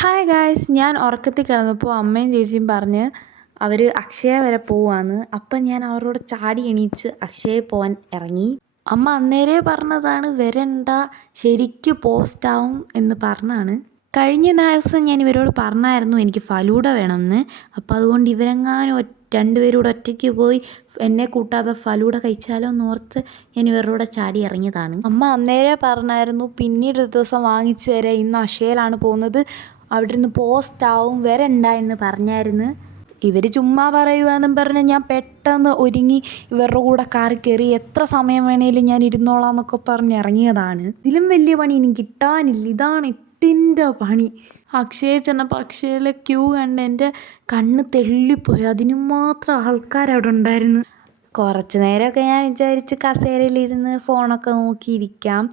Hi guys, ഞാൻ ഉറക്കത്തിൽ കിടന്നപ്പോൾ അമ്മയും ചേച്ചിയും പറഞ്ഞ് അവർ അക്ഷയ വരെ പോവാന്ന്. അപ്പം ഞാൻ അവരോട് ചാടി എണീച്ച് അക്ഷയയിൽ പോകാൻ ഇറങ്ങി. അമ്മ അന്നേരേ പറഞ്ഞതാണ് വരണ്ട, ശരിക്കും പോസ്റ്റാവും എന്ന് പറഞ്ഞാണ്. കഴിഞ്ഞ ദിവസം ഞാൻ ഇവരോട് പറഞ്ഞായിരുന്നു എനിക്ക് ഫലൂഡ വേണമെന്ന്. അപ്പോൾ അതുകൊണ്ട് ഇവരെങ്ങാനും രണ്ടുപേരും കൂടെ ഒറ്റയ്ക്ക് പോയി എന്നെ കൂട്ടാതെ ഫലൂഡ കഴിച്ചാലോ എന്നോർത്ത് ഞാൻ ഇവരുടെ ചാടി ഇറങ്ങിയതാണ്. അമ്മ അന്നേരേ പറഞ്ഞായിരുന്നു പിന്നീട് ഒരു ദിവസം വാങ്ങിച്ചു തരാം, ഇന്ന് അക്ഷയയിലാണ് പോകുന്നത്, അവിടെ നിന്ന് പോസ്റ്റാവും, വരണ്ട എന്ന് പറഞ്ഞായിരുന്നു. ഇവർ ചുമ്മാ പറയുവാന്നും പറഞ്ഞ് ഞാൻ പെട്ടെന്ന് ഒരുങ്ങി ഇവരുടെ കൂടെ കാറി കയറി. എത്ര സമയം വേണേലും ഞാൻ ഇരുന്നോളാം എന്നൊക്കെ പറഞ്ഞ് ഇറങ്ങിയതാണ്. ഇതിലും വലിയ പണി ഇനി കിട്ടാനില്ല. ഇതാണ് എട്ടിൻ്റെ പണി. അക്ഷയയിൽ ചെന്നപ്പോൾ അക്ഷയയിലെ ക്യൂ കണ്ട് എൻ്റെ കണ്ണ് തെള്ളിപ്പോയി. അതിനും മാത്രം ആൾക്കാരവിടെ ഉണ്ടായിരുന്നു. കുറച്ച് നേരമൊക്കെ ഞാൻ വിചാരിച്ച് കസേരയിലിരുന്ന് ഫോണൊക്കെ നോക്കിയിരിക്കാം,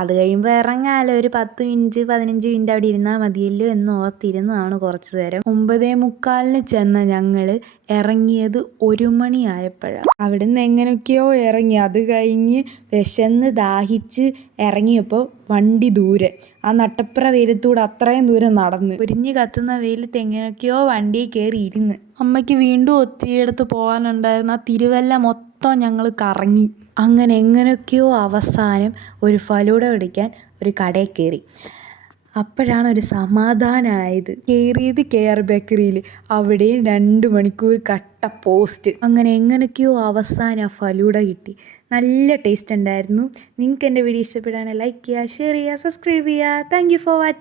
അത് കഴിയുമ്പോൾ ഇറങ്ങാമല്ലോ, ഒരു 10 മിനിറ്റ് 15 മിനിറ്റ് അവിടെ ഇരുന്നാൽ മതിയല്ലോ എന്ന് ഓർത്തിരുന്നതാണ് കുറച്ച് നേരം. 9:45 ചെന്ന ഞങ്ങൾ ഇറങ്ങിയത് 1 മണിയായപ്പോഴാണ്. അവിടെ നിന്ന് എങ്ങനെയൊക്കെയോ ഇറങ്ങി. അത് കഴിഞ്ഞ് വിശന്ന് ദാഹിച്ച് ഇറങ്ങിയപ്പോൾ വണ്ടി ദൂരെ, ആ നട്ടപ്ര വെയിലത്തൂടെ അത്രയും ദൂരം നടന്ന് ഉരിഞ്ഞ് കത്തുന്ന വെയിലത്ത് എങ്ങനെയൊക്കെയോ വണ്ടിയിൽ കയറി ഇരുന്ന്. അമ്മയ്ക്ക് വീണ്ടും ഒത്തിരിയിടത്ത് പോകാനുണ്ടായിരുന്നു. ആ തിരുവല്ല മൊത്തം ഞങ്ങൾ കറങ്ങി. അങ്ങനെ എങ്ങനെയൊക്കെയോ അവസാനം ഒരു ഫലൂഡ പിടിക്കാൻ ഒരു കടയിൽ കയറി. അപ്പോഴാണ് ഒരു സമാധാനമായത്. കയറിയത് KR ബേക്കറിയിൽ. അവിടെയും 2 മണിക്കൂർ കട്ട പോസ്റ്റ്. അങ്ങനെ എങ്ങനെയൊക്കെയോ അവസാനം ആ ഫലൂഡ കിട്ടി. നല്ല ടേസ്റ്റ് ഉണ്ടായിരുന്നു. നിങ്ങൾക്ക് എൻ്റെ വീഡിയോ ഇഷ്ടപ്പെടുകയാണെങ്കിൽ ലൈക്ക് ചെയ്യുക, ഷെയർ ചെയ്യുക, സബ്സ്ക്രൈബ് ചെയ്യുക. Thank you for watching.